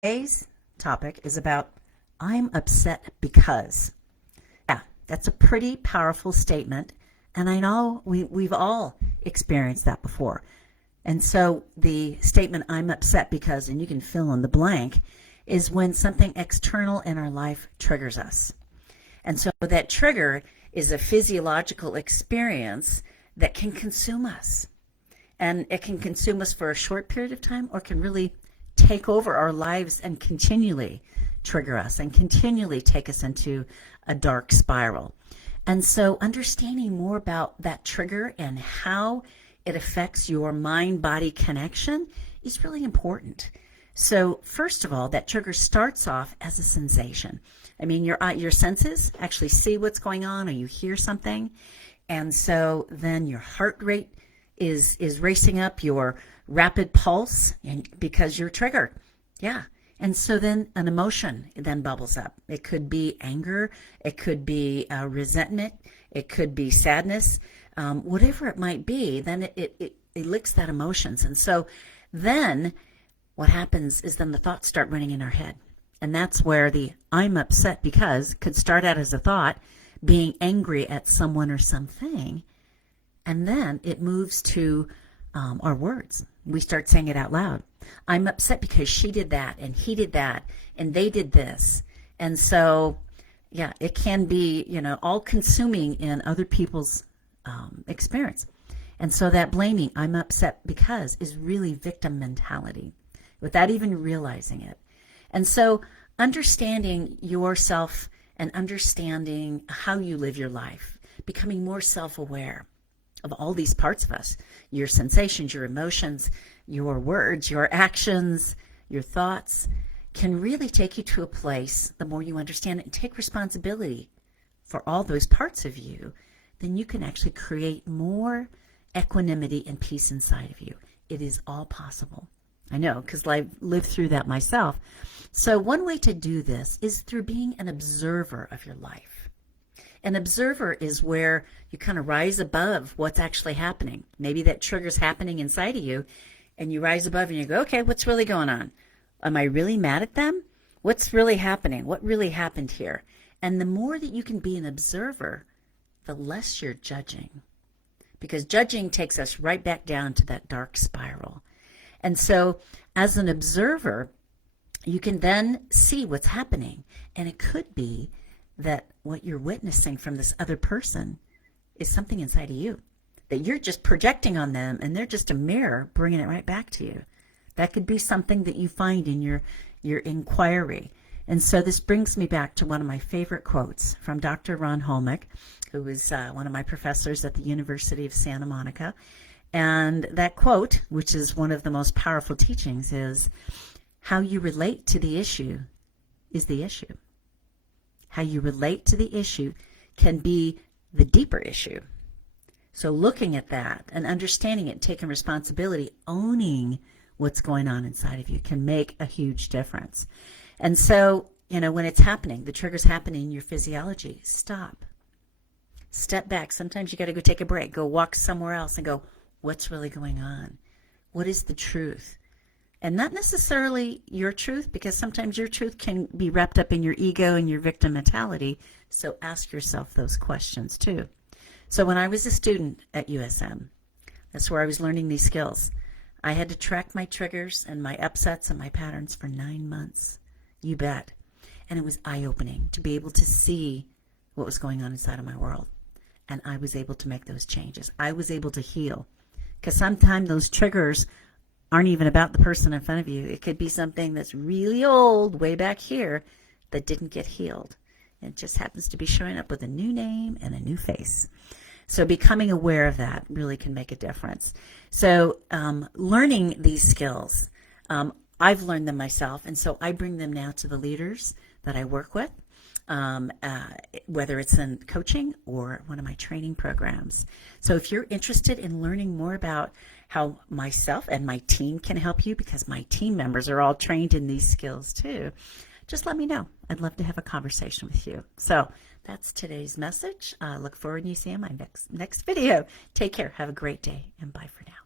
Today's topic is about I'm upset because. Yeah, that's a pretty powerful statement. And I know we've all experienced that before. And so the statement I'm upset because, and you can fill in the blank, is when something external in our life triggers us. And so that trigger is a physiological experience that can consume us. And it can consume us for a short period of time or can really take over our lives and continually trigger us and continually take us into a dark spiral. And so understanding more about that trigger and how it affects your mind-body connection is really important. So first of all, that trigger starts off as a sensation. I mean, your senses actually see what's going on or you hear something. And so then your heart rate is racing up, your rapid pulse, and because you're triggered. Yeah. And so then an emotion then bubbles up. It could be anger. It could be resentment. It could be sadness. Whatever it might be, then it elicits that emotions. And so then what happens is then the thoughts start running in our head. And that's where the I'm upset because could start out as a thought, being angry at someone or something. And then it moves to our words. We start saying it out loud. I'm upset because she did that and he did that and they did this. And so, yeah, it can be, all consuming in other people's experience. And so that blaming, I'm upset because, is really victim mentality without even realizing it. And so understanding yourself and understanding how you live your life, becoming more self-aware of all these parts of us, your sensations, your emotions, your words, your actions, your thoughts, can really take you to a place, the more you understand it and take responsibility for all those parts of you, then you can actually create more equanimity and peace inside of you. It is all possible. I know, because I've lived through that myself. So one way to do this is through being an observer of your life. An observer is where you kind of rise above what's actually happening. Maybe that trigger's happening inside of you, and you rise above and you go, okay, what's really going on? Am I really mad at them? What's really happening? What really happened here? And the more that you can be an observer, the less you're judging. Because judging takes us right back down to that dark spiral. And so as an observer, you can then see what's happening. And it could be that what you're witnessing from this other person is something inside of you that you're just projecting on them, and they're just a mirror bringing it right back to you. That could be something that you find in your inquiry. And so this brings me back to one of my favorite quotes from Dr. Ron Holmick, who is one of my professors at the University of Santa Monica. And that quote, which is one of the most powerful teachings, is how you relate to the issue is the issue. How you relate to the issue can be the deeper issue. So looking at that and understanding it, taking responsibility, owning what's going on inside of you can make a huge difference. And so, when it's happening, the trigger's happening in your physiology, stop. Step back. Sometimes you got to go take a break, go walk somewhere else and go, what's really going on? What is the truth? And not necessarily your truth, because sometimes your truth can be wrapped up in your ego and your victim mentality. So ask yourself those questions too. So when I was a student at USM, that's where I was learning these skills. I had to track my triggers and my upsets and my patterns for 9 months. You bet. And it was eye-opening to be able to see what was going on inside of my world. And I was able to make those changes. I was able to heal. Because sometimes those triggers aren't even about the person in front of you. It could be something that's really old, way back here, that didn't get healed. It just happens to be showing up with a new name and a new face. So becoming aware of that really can make a difference. So learning these skills, I've learned them myself, and so I bring them now to the leaders that I work with, whether it's in coaching or one of my training programs. So if you're interested in learning more about how myself and my team can help you, because my team members are all trained in these skills too, just let me know. I'd love to have a conversation with you. So that's today's message. Look forward to seeing you in my next video. Take care. Have a great day, and bye for now.